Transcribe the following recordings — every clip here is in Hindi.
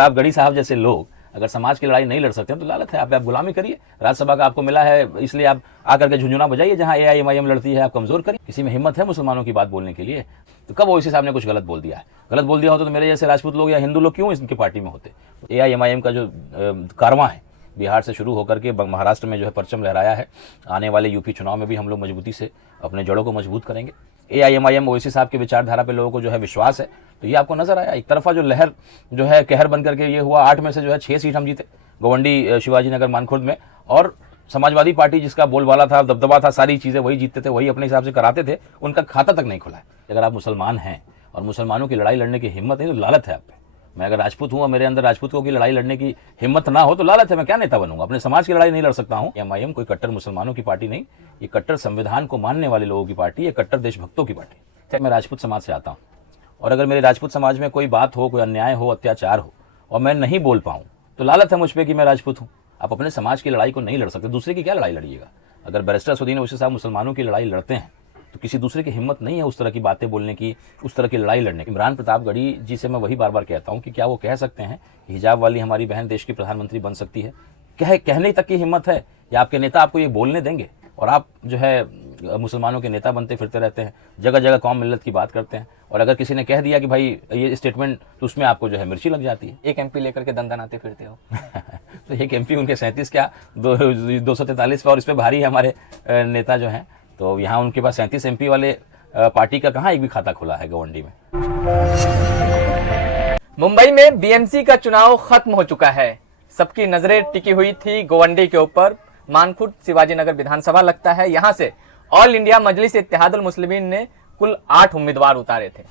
प्रतापगढ़ी साहब जैसे लोग अगर समाज की लड़ाई नहीं लड़ सकते हैं तो लालच है। आप गुलामी करिए। राज्यसभा का आपको मिला है, इसलिए आप आकर के झुंझुना बजाइए। जहां AIMIM लड़ती है आप कमजोर करिए। किसी में हिम्मत है मुसलमानों की बात बोलने के लिए? तो कब ओवैसी साहब ने कुछ गलत बोल दिया है? गलत बोल दिया होता तो मेरे जैसे राजपूत लोग या हिंदू लोग क्यों इनकी पार्टी में होते? AIMIM का जो कारवां है बिहार से शुरू होकर के महाराष्ट्र में जो है परचम लहराया है, आने वाले यूपी चुनाव में भी हम लोग मजबूती से अपने जड़ों को मजबूत करेंगे। AIMIM ओवैसी साहब की विचारधारा पे लोगों को जो है विश्वास है। तो ये आपको नजर आया, एक तरफा जो लहर जो है कहर बन करके ये हुआ, 8 में से जो है 6 सीट हम जीते गोवंडी शिवाजी नगर मानखुर्द में। और समाजवादी पार्टी जिसका बोलबाला था, दबदबा था, सारी चीजें वही जीतते थे, वही अपने हिसाब से कराते थे, उनका खाता तक नहीं खुला है। अगर आप मुसलमान हैं और मुसलमानों की लड़ाई लड़ने की हिम्मत है तो लालच है आप पे। मैं अगर राजपूत हूँ और मेरे अंदर राजपूतों की लड़ाई लड़ने की हिम्मत ना हो तो लालच है। मैं क्या नेता बनूंगा? अपने समाज की लड़ाई नहीं लड़ सकता हूँ। MIM कोई कट्टर मुसलमानों की पार्टी नहीं, ये कट्टर संविधान को मानने वाले लोगों की पार्टी, ये कट्टर देशभक्तों की पार्टी। मैं राजपूत समाज से आता हूँ और अगर मेरे राजपूत समाज में कोई बात हो, कोई अन्याय हो, अत्याचार हो और मैं नहीं बोल पाऊँ तो लालच है मुझ पर कि मैं राजपूत हूँ। आप अपने समाज की लड़ाई को नहीं लड़ सकते, दूसरे की क्या लड़ाई लड़िएगा? अगर बैरिस्टर असदुद्दीन ओवैसी साहब मुसलमानों की लड़ाई लड़ते हैं तो किसी दूसरे की हिम्मत नहीं है उस तरह की बातें बोलने की, उस तरह की लड़ाई लड़ने की। इमरान प्रतापगढ़ी जी से मैं वही बार बार कहता हूं कि क्या वो कह सकते हैं कि हिजाब वाली हमारी बहन देश की प्रधानमंत्री बन सकती है? कहने तक की हिम्मत है या आपके नेता आपको ये बोलने देंगे? और आप जो है मुसलमानों के नेता बनते फिरते रहते हैं, जगह जगह कौम मिल्लत की बात करते हैं, और अगर किसी ने कह दिया कि भाई ये स्टेटमेंट, तो उसमें आपको जो है मिर्ची लग जाती है। एक MP लेकर के दंदनाते फिरते हो। तो एक MP उनके 37 क्या 243 पे, और इस पे भारी है हमारे नेता जो हैं। तो यहाँ उनके पास 37 MP वाले पार्टी का कहाँ एक भी खाता खुला है गोवंडी में। मुंबई में BMC का चुनाव खत्म हो चुका है। सबकी नजरें टिकी हुई थी गोवंडी के ऊपर। मानखुर्द शिवाजी नगर विधानसभा लगता है, यहां से ऑल इंडिया मजलिस इत्तेहादुल मुस्लिमीन ने कुल 8 उम्मीदवार उतारे थे,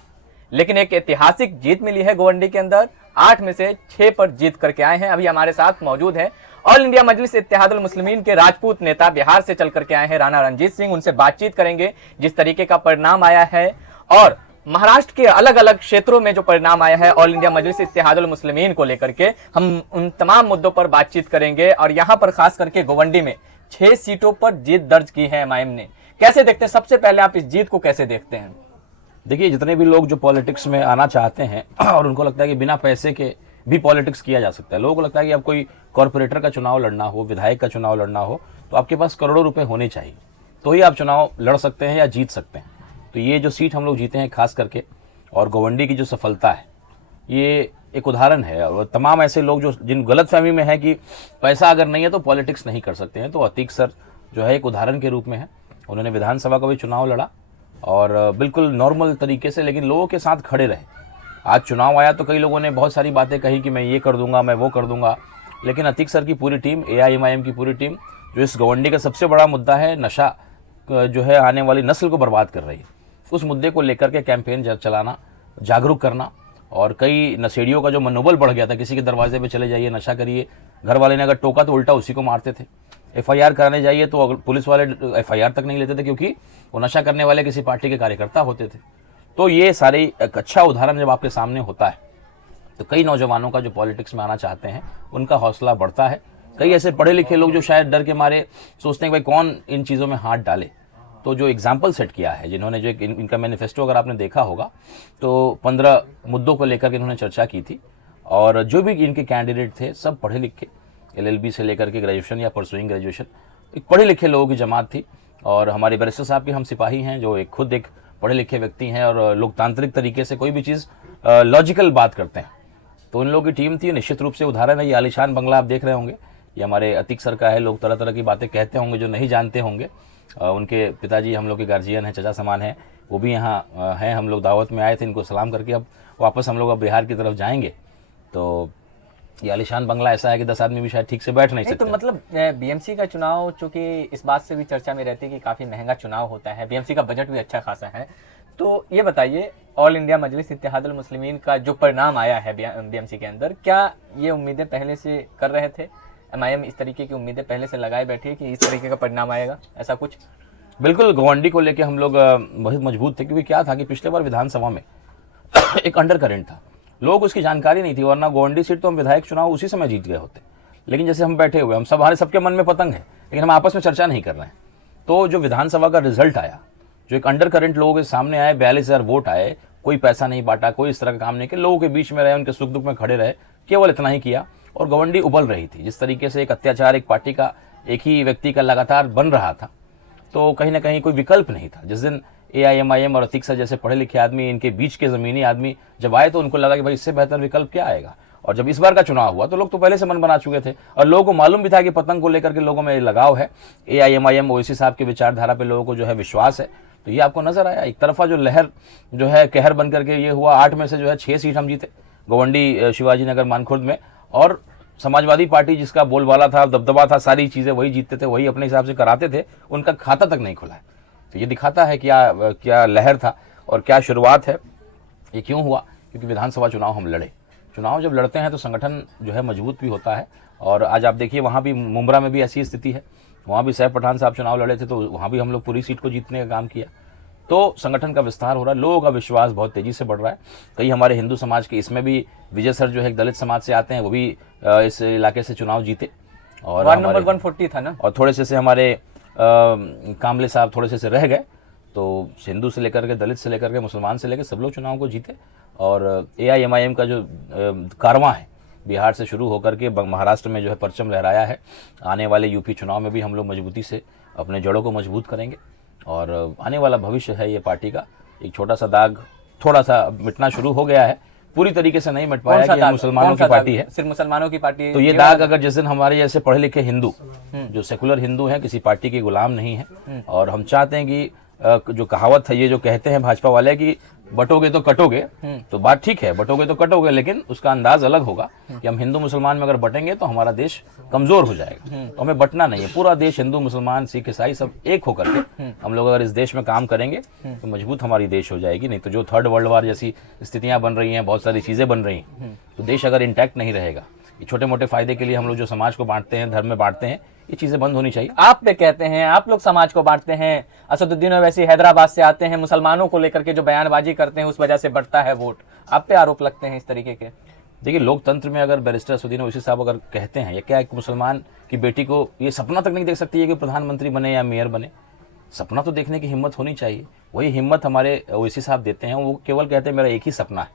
लेकिन एक ऐतिहासिक जीत मिली है गोवंडी के अंदर। 8 में से 6 पर जीत करके आए हैं। अभी हमारे साथ मौजूद हैं ऑल इंडिया मजलिस इत्तेहादुल मुस्लिमीन के राजपूत नेता, बिहार से चल करके आए हैं, राणा रणजीत सिंह। उनसे बातचीत करेंगे जिस तरीके का परिणाम आया है और महाराष्ट्र के अलग अलग क्षेत्रों में जो परिणाम आया है ऑल इंडिया मजलिस इत्तेहादुल मुस्लिमीन को लेकर के, हम उन तमाम मुद्दों पर बातचीत करेंगे। और यहां पर खास करके गोवंडी में 6 सीटों पर जीत दर्ज की है MIM ने। कैसे देखते हैं, सबसे पहले आप इस जीत को कैसे देखते हैं? देखिए, जितने भी लोग जो पॉलिटिक्स में आना चाहते हैं और उनको लगता है कि बिना पैसे के भी पॉलिटिक्स किया जा सकता है, लोगों को लगता है कि अब कोई कॉर्पोरेटर का चुनाव लड़ना हो, विधायक का चुनाव लड़ना हो, तो आपके पास करोड़ों रुपए होने चाहिए, तो ही आप चुनाव लड़ सकते हैं या जीत सकते हैं। तो ये जो सीट हम लोग जीते हैं खास करके, और गोवंडी की जो सफलता है, ये एक उदाहरण है। और तमाम ऐसे लोग जो जिन गलतफहमी में है कि पैसा अगर नहीं है तो पॉलिटिक्स नहीं कर सकते हैं, तो अतीक सर जो है एक उदाहरण के रूप में है। उन्होंने विधानसभा का भी चुनाव लड़ा और बिल्कुल नॉर्मल तरीके से, लेकिन लोगों के साथ खड़े रहे। आज चुनाव आया तो कई लोगों ने बहुत सारी बातें कही कि मैं ये कर दूंगा, मैं वो कर दूंगा, लेकिन अतीक सर की पूरी टीम, AIMIM की पूरी टीम, जो इस गोवंडी का सबसे बड़ा मुद्दा है नशा जो है आने वाली नस्ल को बर्बाद कर रही है, उस मुद्दे को लेकर के कैंपेन चलाना, जागरूक करना। और कई नशेड़ियों का जो मनोबल बढ़ गया था, किसी के दरवाजे पे चले जाइए, नशा करिए, घर वाले ने अगर टोका तो उल्टा उसी को मारते थे। FIR कराने जाइए तो पुलिस वाले FIR तक नहीं लेते थे, क्योंकि वो नशा करने वाले किसी पार्टी के कार्यकर्ता होते थे। तो ये सारे एक अच्छा उदाहरण जब आपके सामने होता है तो कई नौजवानों का जो पॉलिटिक्स में आना चाहते हैं उनका हौसला बढ़ता है। कई ऐसे पढ़े लिखे लोग जो शायद डर के मारे सोचते हैं कि भाई कौन इन चीज़ों में हाथ डाले, तो जो एग्जाम्पल सेट किया है, जिन्होंने जो इनका मैनिफेस्टो अगर आपने देखा होगा तो 15 मुद्दों को लेकर के इन्होंने चर्चा की थी, और जो भी इनके कैंडिडेट थे सब पढ़े लिखे, LLB से लेकर के ग्रेजुएशन या परसुइंग ग्रेजुएशन, एक पढ़े लिखे लोगों की जमात थी। और हमारे बैरिस्टर साहब के हम सिपाही हैं जो खुद एक पढ़े लिखे व्यक्ति हैं और लोकतांत्रिक तरीके से कोई भी चीज़ लॉजिकल बात करते हैं, तो इन लोगों की टीम थी। निश्चित रूप से उदाहरण है ये आलिशान बंगला आप देख रहे होंगे, ये हमारे अतीक सर का है। लोग तरह तरह की बातें कहते होंगे जो नहीं जानते होंगे। उनके पिताजी हम लोग के गार्जियन हैं, चचा समान हैं, वो भी यहाँ हैं। हम लोग दावत में आए थे, इनको सलाम करके अब वापस हम लोग अब बिहार की तरफ जाएंगे। तो ये आलिशान बंगला ऐसा है कि 10 आदमी भी शायद ठीक से बैठ नहीं सकते। तो मतलब BMC का चुनाव, चूंकि इस बात से भी चर्चा में रहती है कि काफी महंगा चुनाव होता है, BMC का बजट भी अच्छा खासा है, तो ये बताइए ऑल इंडिया मजलिस इत्तेहादुल मुस्लिमीन का जो परिणाम आया है BMC के अंदर, क्या ये उम्मीदें पहले से कर रहे थे? MIM इस तरीके की उम्मीदें पहले से लगाए बैठे कि इस तरीके का परिणाम आएगा, ऐसा कुछ? बिल्कुल, गोवंडी को लेके हम लोग बहुत मजबूत थे, क्योंकि क्या था कि पिछले बार विधानसभा में एक अंडर करेंट था, लोग उसकी जानकारी नहीं थी, वरना गोवंडी सीट तो हम विधायक चुनाव उसी समय जीत गए होते। लेकिन जैसे हम बैठे हुए, हम सब, हमारे सबके मन में पतंग है, लेकिन हम आपस में चर्चा नहीं कर रहे हैं। तो जो विधानसभा का रिजल्ट आया, जो एक अंडर करेंट लोगों के सामने आए, 42,000 वोट आए, कोई पैसा नहीं बांटा, कोई इस तरह का काम नहीं किया, लोगों के बीच में रहे, उनके सुख दुख में खड़े रहे, केवल इतना ही किया और गवंडी उबल रही थी। जिस तरीके से एक अत्याचार एक पार्टी का एक ही व्यक्ति का लगातार बन रहा था, तो कहीं ना कहीं कोई विकल्प नहीं था। जिस दिन AIMIM और अतीक सर जैसे पढ़े लिखे आदमी, इनके बीच के ज़मीनी आदमी जब आए तो उनको लगा कि भाई इससे बेहतर विकल्प क्या आएगा। और जब इस बार का चुनाव हुआ तो लोग तो पहले से मन बना चुके थे और लोगों को मालूम भी था कि पतंग को लेकर के लोगों में लगाव है, AIMIM ओवैसी साहब के विचारधारा पे लोगों को जो है विश्वास है। तो ये आपको नजर आया, एक तरफा जो लहर जो है कहर बन करके ये हुआ, 8 में से जो है 6 सीट हम जीते गोवंडी शिवाजी नगर मानखुर्द में। और समाजवादी पार्टी जिसका बोलबाला था, दबदबा था, सारी चीज़ें वही जीतते थे, वही अपने हिसाब से कराते थे, उनका खाता तक नहीं खुला है। तो ये दिखाता है क्या लहर था और क्या शुरुआत है। ये क्यों हुआ? क्योंकि विधानसभा चुनाव हम लड़े। चुनाव जब लड़ते हैं तो संगठन जो है मजबूत भी होता है। और आज आप देखिए वहाँ भी मुंब्रा में भी ऐसी स्थिति है, वहाँ भी सैफ पठान साहब चुनाव लड़े थे तो वहाँ भी हम लोग पूरी सीट को जीतने का काम किया। तो संगठन का विस्तार हो रहा है, लोगों का विश्वास बहुत तेजी से बढ़ रहा है। कई हमारे हिंदू समाज के, इसमें भी विजय सर जो है दलित समाज से आते हैं, वो भी इस इलाके से चुनाव जीते। और वार्ड नंबर 140 था ना, और थोड़े से हमारे कामले साहब थोड़े से रह गए। तो हिंदू से लेकर के, दलित से लेकर के, मुसलमान से लेकर सब लोग चुनाव को जीते। और AIMIM का जो कारवां है बिहार से शुरू होकर के महाराष्ट्र में जो है परचम लहराया है। आने वाले यूपी चुनाव में भी हम लोग मजबूती से अपने जड़ों को मजबूत करेंगे। और आने वाला भविष्य है ये पार्टी का। एक छोटा सा दाग थोड़ा सा मिटना शुरू हो गया है, पूरी तरीके से नहीं मिट पाया कि ये मुसलमानों की पार्टी है, सिर्फ मुसलमानों की पार्टी। तो ये दाग अगर जिस दिन हमारे जैसे पढ़े लिखे हिंदू जो सेकुलर हिंदू हैं, किसी पार्टी के गुलाम नहीं है। और हम चाहते हैं कि जो कहावत है, ये जो कहते हैं भाजपा वाले कि बटोगे तो कटोगे, तो बात ठीक है, बटोगे तो कटोगे, लेकिन उसका अंदाज अलग होगा कि हम हिंदू मुसलमान में अगर बटेंगे तो हमारा देश कमजोर हो जाएगा। तो हमें बटना नहीं है, पूरा देश हिंदू मुसलमान सिख ईसाई सब एक होकर के हम लोग अगर इस देश में काम करेंगे तो मजबूत हमारी देश हो जाएगी। नहीं तो जो थर्ड वर्ल्ड वार जैसी स्थितियां बन रही हैं, बहुत सारी चीजें बन रही हैं, तो देश अगर इंटैक्ट नहीं रहेगा, ये छोटे मोटे फायदे के लिए हम लोग जो समाज को बांटते हैं, धर्म में बांटते हैं, ये चीजें बंद होनी चाहिए। आप पे कहते हैं आप लोग समाज को बांटते हैं, असदुद्दीन ओवैसी हैदराबाद से आते हैं, मुसलमानों को लेकर के जो बयानबाजी करते हैं उस वजह से बढ़ता है वोट, आप पे आरोप लगते हैं इस तरीके के। देखिए, लोकतंत्र में अगर बैरिस्टर असदुद्दीन ओवैसी साहब अगर कहते हैं, या क्या एक मुसलमान की बेटी को ये सपना तक नहीं देख सकती है कि प्रधानमंत्री बने या मेयर बने, सपना तो देखने की हिम्मत होनी चाहिए। वही हिम्मत हमारे ओवैसी साहब देते हैं। वो केवल कहते हैं मेरा एक ही सपना है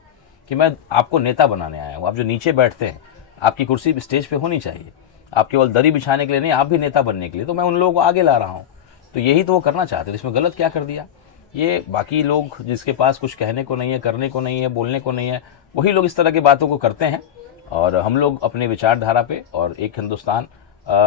कि मैं आपको नेता बनाने आया हूँ। आप जो नीचे बैठते हैं, आपकी कुर्सी स्टेज पे होनी चाहिए, आप केवल दरी बिछाने के लिए नहीं, आप भी नेता बनने के लिए। तो मैं उन लोगों को आगे ला रहा हूँ। तो यही तो वो करना चाहते थे, इसमें गलत क्या कर दिया? ये बाकी लोग जिसके पास कुछ कहने को नहीं है, करने को नहीं है, बोलने को नहीं है, वही लोग इस तरह की बातों को करते हैं। और हम लोग अपने विचारधारा पे, और एक हिंदुस्तान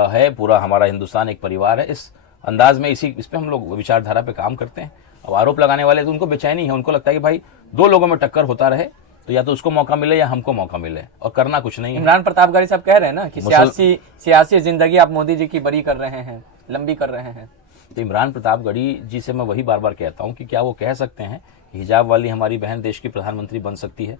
है, पूरा हमारा हिंदुस्तान एक परिवार है, इस अंदाज में इस पे हम लोग विचारधारा पे काम करते हैं। अब आरोप लगाने वाले तो उनको बेचैनी है, उनको लगता है कि भाई दो लोगों में टक्कर होता रहे, तो या तो उसको मौका मिले या हमको मौका मिले, और करना कुछ नहीं है। इमरान प्रतापगढ़ी साहब कह रहे हैं ना कि सियासी जिंदगी आप मोदी जी की बड़ी कर रहे हैं, लंबी कर रहे हैं। तो इमरान प्रतापगढ़ी जी से मैं वही बार बार कहता हूं कि क्या वो कह सकते हैं कि हिजाब वाली हमारी बहन देश की प्रधानमंत्री बन सकती है?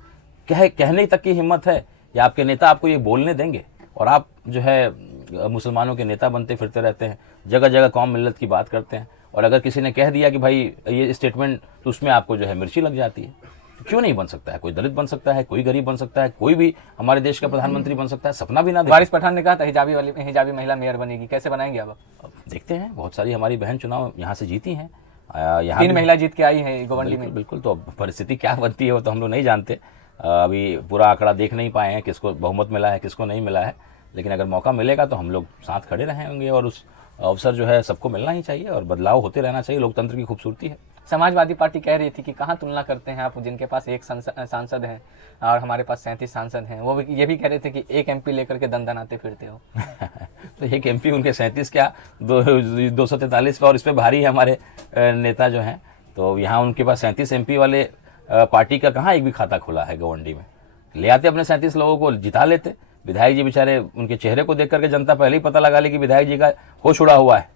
कहने तक की हिम्मत है? या आपके नेता आपको ये बोलने देंगे? और आप जो है मुसलमानों के नेता बनते फिरते रहते हैं, जगह जगह कौम मिल्लत की बात करते हैं, और अगर किसी ने कह दिया कि भाई ये स्टेटमेंट, तो उसमें आपको जो है मिर्ची लग जाती है। तो क्यों नहीं बन सकता है? कोई दलित बन सकता है, कोई गरीब बन सकता है, कोई भी हमारे देश का प्रधानमंत्री बन सकता है। सपना भी ना देखे। वारिस पठान ने कहा था हिजाबी महिला मेयर बनेगी, कैसे बनाएंगे आप? देखते हैं, बहुत सारी हमारी बहन चुनाव यहाँ से जीती हैं, यहाँ 3 महिला जीत के आई है गोवंडी में। बिल्कुल। तो परिस्थिति क्या बनती है वो तो हम लोग नहीं जानते, अभी पूरा आंकड़ा देख नहीं पाए हैं, किसको बहुमत मिला है, किसको नहीं मिला है। लेकिन अगर मौका मिलेगा तो हम लोग साथ खड़े रहेंगे, और उस अवसर जो है सबको मिलना ही चाहिए, और बदलाव होते रहना चाहिए। लोकतंत्र की खूबसूरती है। समाजवादी पार्टी कह रही थी कि कहाँ तुलना करते हैं आप, जिनके पास एक सांसद हैं और हमारे पास 37 सांसद हैं। वो ये भी कह रहे थे कि एक MP लेकर के दंदनाते फिरते हो। तो एक MP उनके 37 क्या 243 पे, और इस पे भारी है हमारे नेता जो हैं। तो यहाँ उनके पास 37 MP वाले पार्टी का कहाँ एक भी खाता खुला है गोवंडी में? ले आते अपने 37 लोगों को, जिता लेते। विधायक जी बेचारे, उनके चेहरे को देख करके जनता पहले ही पता लगा ली कि विधायक जी का होश उड़ा हुआ है।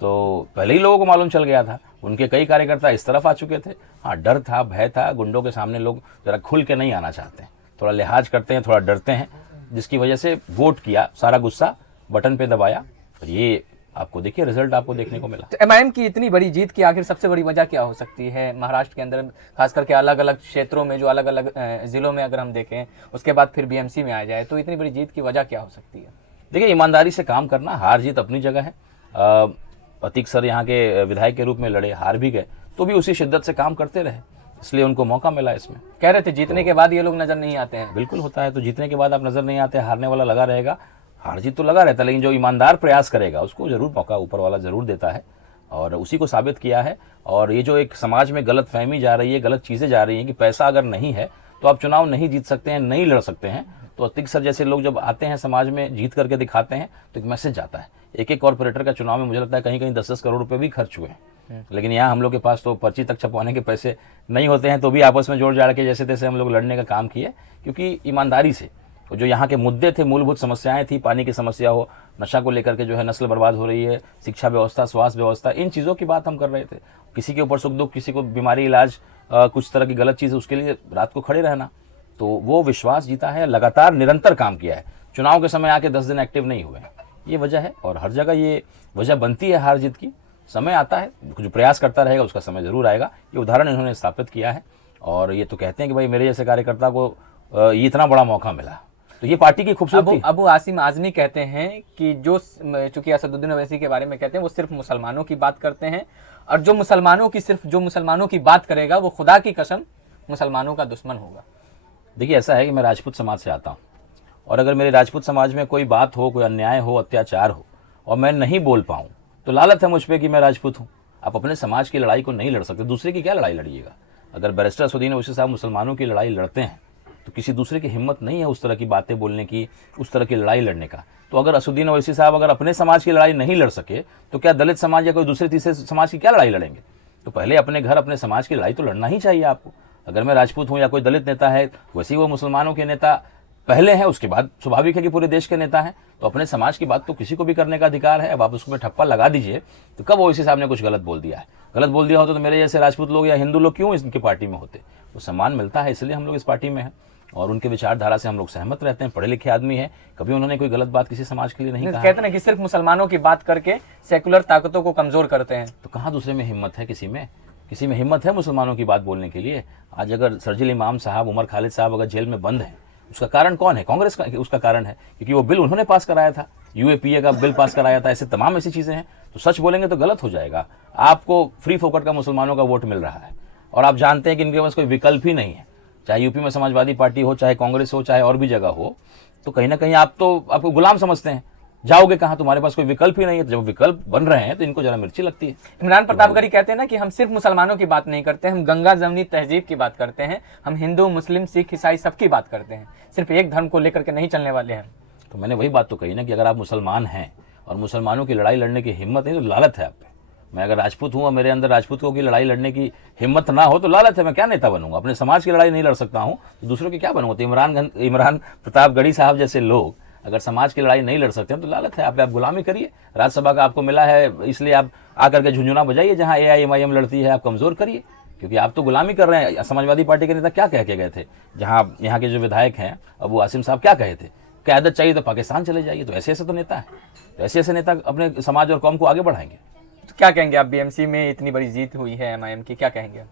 तो पहले ही लोगों को मालूम चल गया था। उनके कई कार्यकर्ता इस तरफ आ चुके थे। हाँ, डर था, भय था, गुंडों के सामने लोग जरा खुल के नहीं आना चाहते हैं, थोड़ा लिहाज करते हैं, थोड़ा डरते हैं, जिसकी वजह से वोट किया, सारा गुस्सा बटन पे दबाया, और ये आपको देखिए रिजल्ट आपको देखने को मिला। तो MIM की इतनी बड़ी जीत की आखिर सबसे बड़ी वजह क्या हो सकती है? महाराष्ट्र के अंदर खास करके अलग अलग क्षेत्रों में, जो अलग अलग जिलों में अगर हम देखें, उसके बाद फिर BMC में आ जाए, तो इतनी बड़ी जीत की वजह क्या हो सकती है? देखिए, ईमानदारी से काम करना, हार जीत अपनी जगह है। अतीक सर यहाँ के विधायक के रूप में लड़े, हार भी गए, तो भी उसी शिद्दत से काम करते रहे। इसलिए उनको मौका मिला इसमें। कह रहे थे जीतने के बाद ये लोग नजर नहीं आते हैं। बिल्कुल होता है, तो जीतने के बाद आप नजर नहीं आते, हारने वाला लगा रहेगा। हार जीत तो लगा रहता है, लेकिन जो ईमानदार प्रयास करेगा उसको जरूर मौका ऊपर वाला जरूर देता है, और उसी को साबित किया है। और ये जो एक समाज में गलत फहमी जा रही है, गलत चीज़ें जा रही हैं कि पैसा अगर नहीं है तो आप चुनाव नहीं जीत सकते हैं, नहीं लड़ सकते हैं, तो अतिक सर जैसे लोग जब आते हैं समाज में जीत करके दिखाते हैं तो एक मैसेज जाता है। एक एक कॉर्पोरेटर का चुनाव में मुझे लगता है कहीं कहीं 10-10 करोड़ रुपए भी खर्च हुए हैं, लेकिन यहाँ हम लोग के पास तो पर्ची तक छपवाने के पैसे नहीं होते हैं, तो भी आपस में जोड़ जाड़ के जैसे तैसे हम लोग लड़ने का काम किए, क्योंकि ईमानदारी से जो यहाँ के मुद्दे थे, मूलभूत समस्याएं थी, पानी की समस्या हो, नशा को लेकर के जो है नस्ल बर्बाद हो रही है, शिक्षा व्यवस्था, स्वास्थ्य व्यवस्था, इन चीज़ों की बात हम कर रहे थे। किसी के ऊपर सुख दुख, किसी को बीमारी, इलाज, कुछ तरह की गलत चीज़, उसके लिए रात को खड़े रहना, तो वो विश्वास जीता है, लगातार निरंतर काम किया है। चुनाव के समय आके 10 दिन एक्टिव नहीं हुए हैं, ये वजह है। और हर जगह ये वजह बनती है हार जीत की, समय आता है, जो प्रयास करता रहेगा उसका समय जरूर आएगा। ये उदाहरण इन्होंने स्थापित किया है, और ये तो कहते हैं कि भाई मेरे जैसे कार्यकर्ता को ये इतना बड़ा मौका मिला, तो ये पार्टी की खूबसूरती। अबू आसिम आजमी कहते हैं कि जो, चूंकि असदुद्दीन ओवैसी के बारे में कहते हैं, वो सिर्फ मुसलमानों की बात करते हैं, और जो मुसलमानों की बात करेगा वो खुदा की कसम मुसलमानों का दुश्मन होगा। देखिए, ऐसा है कि मैं राजपूत समाज से आता हूँ, और अगर मेरे राजपूत समाज में कोई बात हो, कोई अन्याय हो, अत्याचार हो, और मैं नहीं बोल पाऊँ, तो लालत है मुझ पर कि मैं राजपूत हूँ। आप अपने समाज की लड़ाई को नहीं लड़ सकते, दूसरे की क्या लड़ाई लड़िएगा। अगर बैरिस्टर असदुद्दीन ओवैसी साहब मुसलमानों की लड़ाई लड़ते हैं, तो किसी दूसरे की हिम्मत नहीं है उस तरह की बातें बोलने की, उस तरह की लड़ाई लड़ने का। तो अगर असदुद्दीन ओवैसी साहब अगर अपने समाज की लड़ाई नहीं लड़ सके, तो क्या दलित समाज या कोई दूसरे तीसरे समाज की क्या लड़ाई लड़ेंगे। तो पहले अपने घर, अपने समाज की लड़ाई तो लड़ना ही चाहिए आपको। अगर मैं राजपूत हूँ या कोई दलित नेता है, वैसे ही वो मुसलमानों के नेता पहले हैं, उसके बाद स्वाभाविक है कि पूरे देश के नेता हैं। तो अपने समाज की बात तो किसी को भी करने का अधिकार है। अब आप उसमें ठप्पा लगा दीजिए, तो कब ओवैसी साहब ने कुछ गलत बोल दिया है। गलत बोल दिया होता तो मेरे जैसे राजपूत लोग या हिंदू लोग क्यों इनकी पार्टी में होते। वो सम्मान मिलता है, इसलिए हम लोग इस पार्टी में हैं, और उनके विचारधारा से हम लोग सहमत रहते हैं। पढ़े लिखे आदमी हैं, कभी उन्होंने कोई गलत बात किसी समाज के लिए नहीं कहा। कहते हैं कि सिर्फ मुसलमानों की बात करके सेकुलर ताकतों को कमजोर करते हैं। तो कहाँ दूसरे में हिम्मत है, किसी में हिम्मत है मुसलमानों की बात बोलने के लिए। आज अगर शर्जील इमाम साहब, उमर खालिद साहब अगर जेल में बंद हैं, उसका कारण कौन है? कांग्रेस का उसका कारण है, क्योंकि वो बिल उन्होंने पास कराया था, यूएपीए का बिल पास कराया था। ऐसे तमाम ऐसी चीजें हैं। तो सच बोलेंगे तो गलत हो जाएगा। आपको फ्री फोकट का मुसलमानों का वोट मिल रहा है, और आप जानते हैं कि इनके पास कोई विकल्प ही नहीं है। चाहे यूपी में समाजवादी पार्टी हो, चाहे कांग्रेस हो, चाहे और भी जगह हो, तो कहीं ना कहीं आप तो आपको गुलाम समझते हैं। जाओगे कहाँ? तुम्हारे पास कोई विकल्प ही नहीं है। तो जब विकल्प बन रहे हैं तो इनको जरा मिर्ची लगती है। इमरान प्रतापगढ़ी कहते हैं ना कि हम सिर्फ मुसलमानों की बात नहीं करते, हम गंगा जमनी तहजीब की बात करते हैं, हम हिंदू, मुस्लिम, सिख, ईसाई सबकी बात करते हैं, सिर्फ एक धर्म को लेकर के नहीं चलने वाले हैं। तो मैंने वही बात तो कही ना कि अगर आप मुसलमान हैं और मुसलमानों की लड़ाई लड़ने की हिम्मत है तो लालत है आप पे। मैं अगर राजपूत हूँ और मेरे अंदर राजपूतों की लड़ाई लड़ने की हिम्मत ना हो तो लालत है। मैं क्या नेता बनूंगा? अपने समाज की लड़ाई नहीं लड़ सकता हूँ तो दूसरों की क्या बनूंगा? तो इमरान प्रतापगढ़ी साहब जैसे लोग अगर समाज की लड़ाई नहीं लड़ सकते हैं तो लालत है। आप गुलामी करिए। राज्यसभा का आपको मिला है, इसलिए आप आकर के झुंझुना बजाइए जहां AIMIM लड़ती है। आप कमजोर करिए, क्योंकि आप तो गुलामी कर रहे हैं। समाजवादी पार्टी के नेता क्या कह के गए थे? जहां यहाँ के जो विधायक हैं अबू आसिम साहब क्या कहे थे? क़यादत चाहिए तो पाकिस्तान चले जाइए। तो ऐसे ऐसे तो नेता है, तो ऐसे ऐसे नेता अपने समाज और कौम को आगे बढ़ाएंगे। तो क्या कहेंगे आप? BMC में इतनी बड़ी जीत हुई है MIM की, क्या कहेंगे?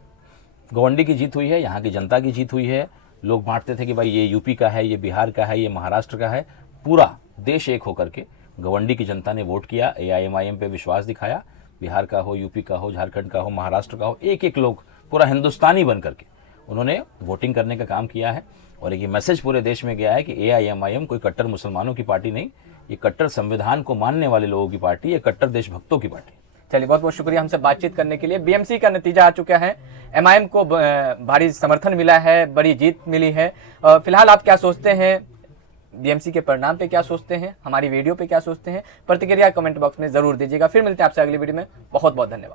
गवंडी की जीत हुई है, यहाँ की जनता की जीत हुई है। लोग बांटते थे कि भाई ये यूपी का है, ये बिहार का है, ये महाराष्ट्र का है। पूरा देश एक होकर के गवंडी की जनता ने वोट किया, AIMIM पे विश्वास दिखाया। बिहार का हो, यूपी का हो, झारखंड का हो, महाराष्ट्र का हो, एक एक लोग पूरा हिंदुस्तानी बन करके उन्होंने वोटिंग करने का काम किया है। और एक मैसेज पूरे देश में गया है कि AIMIM कोई कट्टर मुसलमानों की पार्टी नहीं, ये कट्टर संविधान को मानने वाले लोगों की पार्टी, ये कट्टर देशभक्तों की पार्टी। चलिए, बहुत बहुत शुक्रिया हमसे बातचीत करने के लिए। BMC का नतीजा आ चुका है, MIM को भारी समर्थन मिला है, बड़ी जीत मिली है। फिलहाल आप क्या सोचते हैं? BMC के परिणाम पे क्या सोचते हैं? हमारी वीडियो पे क्या सोचते हैं? प्रतिक्रिया कमेंट बॉक्स में जरूर दीजिएगा। फिर मिलते हैं आपसे अगली वीडियो में। बहुत बहुत धन्यवाद।